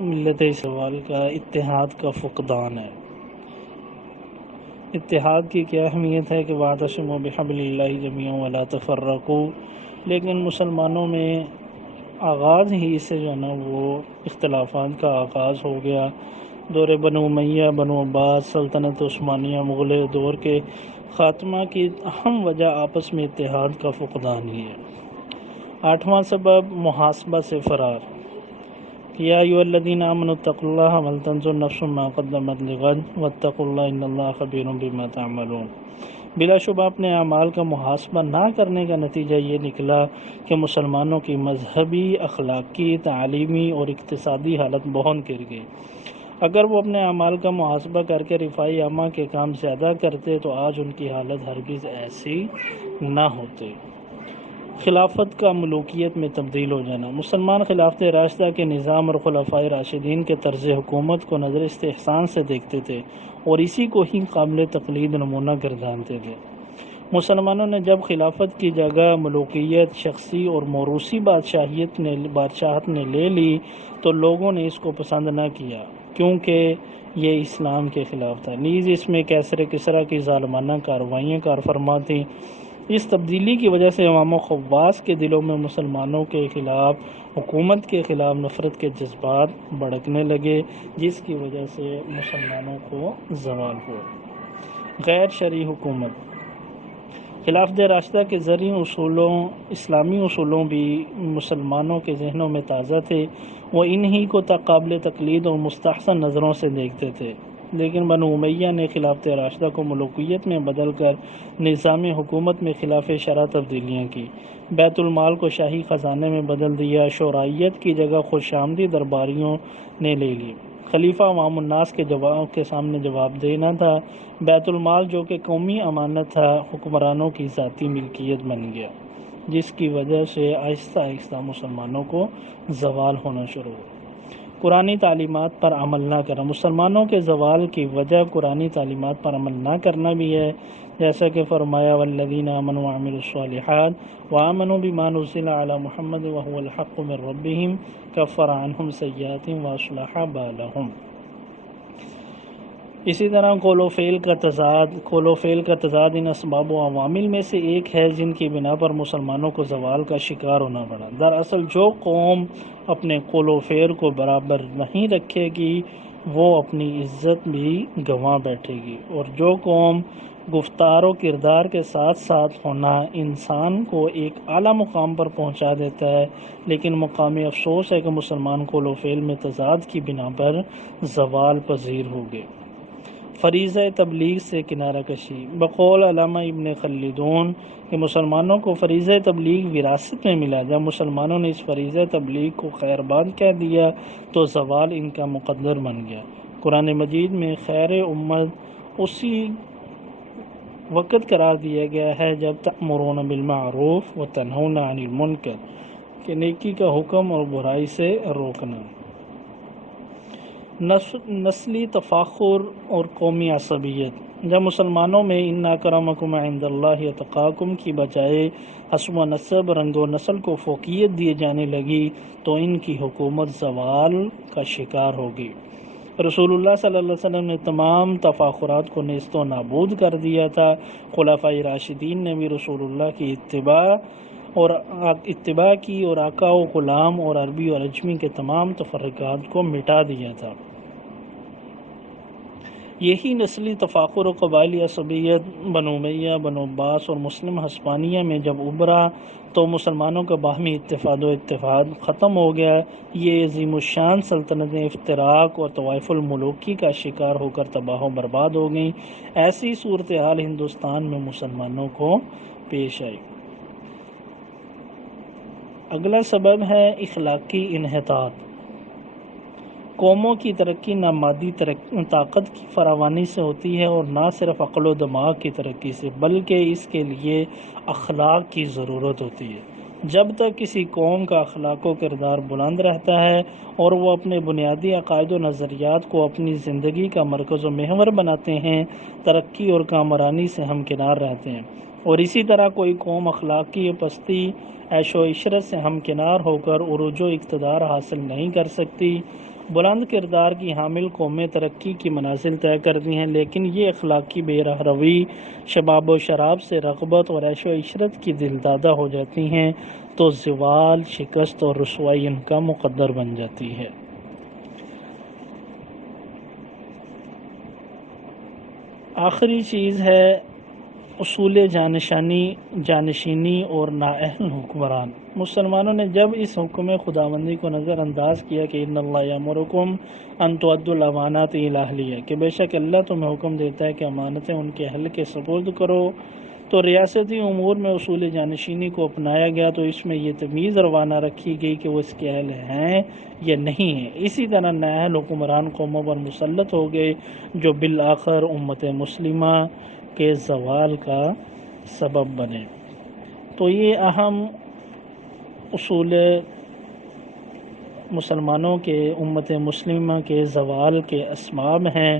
ملت سوال کا اتحاد کا فقدان ہے۔ اتحاد کی کیا اہمیت ہے کہ واعتصموا بحبل اللہ جميعا ولا تفرقوا، لیکن مسلمانوں میں آغاز ہی سے جو ہے نا وہ اختلافات کا آغاز ہو گیا۔ دور بنو امیہ، بنو عباس، سلطنت عثمانیہ، مغلیہ دور کے خاتمہ کی اہم وجہ آپس میں اتحاد کا فقدان ہی ہے۔ 8واں سبب محاسبہ سے فرار۔ یا ایھا الذین آمنوا اتقوا اللہ ولتنظر نفس ما قدمت لغد واتقوا اللہ ان اللہ خبیر بما تعملون۔ بلا شبہ اپنے اعمال کا محاسبہ نہ کرنے کا نتیجہ یہ نکلا کہ مسلمانوں کی مذہبی، اخلاقی، تعلیمی اور اقتصادی حالت بہت گر گئی۔ اگر وہ اپنے اعمال کا محاسبہ کر کے رفاہی عامہ کے کام زیادہ کرتے تو آج ان کی حالت ہرگز ایسی نہ ہوتی۔ خلافت کا ملوکیت میں تبدیل ہو جانا۔ مسلمان خلافت راشدہ کے نظام اور خلفائے راشدین کے طرز حکومت کو نظر استحسان سے دیکھتے تھے اور اسی کو ہی قابل تقلید نمونہ گردانتے تھے۔ مسلمانوں نے جب خلافت کی جگہ ملوکیت، شخصی اور موروثی بادشاہت نے لے لی تو لوگوں نے اس کو پسند نہ کیا، کیونکہ یہ اسلام کے خلاف تھا، نیز اس میں کیسر کسریٰ کی ظالمانہ کارروائیاں کار فرما تھیں۔ اس تبدیلی کی وجہ سے امام و خواص کے دلوں میں مسلمانوں کے خلاف، حکومت کے خلاف نفرت کے جذبات بھڑکنے لگے، جس کی وجہ سے مسلمانوں کو زوال ہوا۔ غیر شرعی حکومت۔ خلافت راشدہ کے زرعی اصولوں، اسلامی اصولوں بھی مسلمانوں کے ذہنوں میں تازہ تھے، وہ انہی کو قابل تقلید اور مستحسن نظروں سے دیکھتے تھے، لیکن بنو امیہ نے خلافت راشدہ کو ملوکیت میں بدل کر نظام حکومت میں خلاف شرع تبدیلیاں کی، بیت المال کو شاہی خزانے میں بدل دیا، شورائیت کی جگہ خوش آمدید درباریوں نے لے لی۔ خلیفہ عوام الناس کے سامنے جواب دہ نہ تھا، بیت المال جو کہ قومی امانت تھا حکمرانوں کی ذاتی ملکیت بن گیا، جس کی وجہ سے آہستہ آہستہ مسلمانوں کو زوال ہونا شروع ہوا۔ قرآنی تعلیمات پر عمل نہ کرنا۔ مسلمانوں کے زوال کی وجہ قرآنی تعلیمات پر عمل نہ کرنا بھی ہے، جیسا کہ فرمایا والذین آمنوا وعملوا الصالحات وآمنوا بما نزل علی محمد وهو الحق من ربهم کفر عنہم سیئاتهم واصلح بالهم۔ اسی طرح قول و فعل کا تضاد ان اسباب و عوامل میں سے ایک ہے جن کی بنا پر مسلمانوں کو زوال کا شکار ہونا پڑا۔ دراصل جو قوم اپنے قول و فعل کو برابر نہیں رکھے گی وہ اپنی عزت بھی گنوا بیٹھے گی، اور جو قوم گفتار و کردار کے ساتھ ساتھ ہونا انسان کو ایک اعلیٰ مقام پر پہنچا دیتا ہے، لیکن مقام افسوس ہے کہ مسلمان قول و فعل میں تضاد کی بنا پر زوال پذیر ہو گئے۔ فریضہ تبلیغ سے کنارہ کشی۔ بقول علامہ ابن خلدون کہ مسلمانوں کو فریضہ تبلیغ وراثت میں ملا، جب مسلمانوں نے اس فریضہ تبلیغ کو خیر باد کہہ دیا تو زوال ان کا مقدر بن گیا۔ قرآن مجید میں خیر امت اسی وقت قرار دیا گیا ہے جب تأمرون بالمعروف وتنہون عن المنکر، کہ نیکی کا حکم اور برائی سے روکنا۔ نسلی تفاخر اور قومی عصبیت۔ جب مسلمانوں میں ان اکرمکم عند اللہ اتقاکم کی بجائے حسب و نسب، رنگ و نسل کو فوقیت دیے جانے لگی تو ان کی حکومت زوال کا شکار ہوگی۔ رسول اللہ صلی اللہ علیہ وسلم نے تمام تفاخرات کو نیست و نابود کر دیا تھا۔ خلفائے راشدین نے بھی رسول اللہ کی اتباع کی اور آقا و غلام اور عربی اور عجمی کے تمام تفرقات کو مٹا دیا تھا۔ یہی نسلی تفاخر و قبائلی عصبیت بنو امیہ، بنو عباس اور مسلم ہسپانیہ میں جب ابھرا تو مسلمانوں کا باہمی اتحاد ختم ہو گیا۔ یہ عظیم الشان سلطنتیں افتراق اور طوائف الملوکی کا شکار ہو کر تباہ و برباد ہو گئیں۔ ایسی صورتحال ہندوستان میں مسلمانوں کو پیش آئی۔ اگلا سبب ہے اخلاقی انحطاط۔ قوموں کی ترقی نہ مادی طاقت کی فراوانی سے ہوتی ہے اور نہ صرف عقل و دماغ کی ترقی سے، بلکہ اس کے لیے اخلاق کی ضرورت ہوتی ہے۔ جب تک کسی قوم کا اخلاق و کردار بلند رہتا ہے اور وہ اپنے بنیادی عقائد و نظریات کو اپنی زندگی کا مرکز و محور بناتے ہیں، ترقی اور کامرانی سے ہمکنار رہتے ہیں۔ اور اسی طرح کوئی قوم اخلاقی پستی، عیش و عشرت سے ہمکنار ہو کر عروج و اقتدار حاصل نہیں کر سکتی۔ بلند کردار کی حامل قومیں ترقی کی منازل طے کرتی ہیں، لیکن یہ اخلاقی بے راہ روی، شباب و شراب سے رغبت اور عیش و عشرت کی دلدادہ ہو جاتی ہیں تو زوال، شکست اور رسوائی ان کا مقدر بن جاتی ہے۔ آخری چیز ہے اصول جانشینی اور نااہل حکمران۔ مسلمانوں نے جب اس حکم خداوندی کو نظر انداز کیا کہ ان اللہ یامرکم ان تؤدوا الامانات الی اہلیہا، کہ بے شک اللہ تمہیں حکم دیتا ہے کہ امانتیں ان کے اہل کے سپرد کرو، تو ریاستی امور میں اصول جانشینی کو اپنایا گیا، تو اس میں یہ تمیز روانہ رکھی گئی کہ وہ اس کے اہل ہیں یا نہیں ہیں۔ اسی طرح نااہل حکمران قوموں پر مسلط ہو گئے جو بالآخر امت مسلمہ کے زوال کا سبب بنے۔ تو یہ اہم اصول مسلمانوں کے، امت مسلمہ کے زوال کے اسباب ہیں۔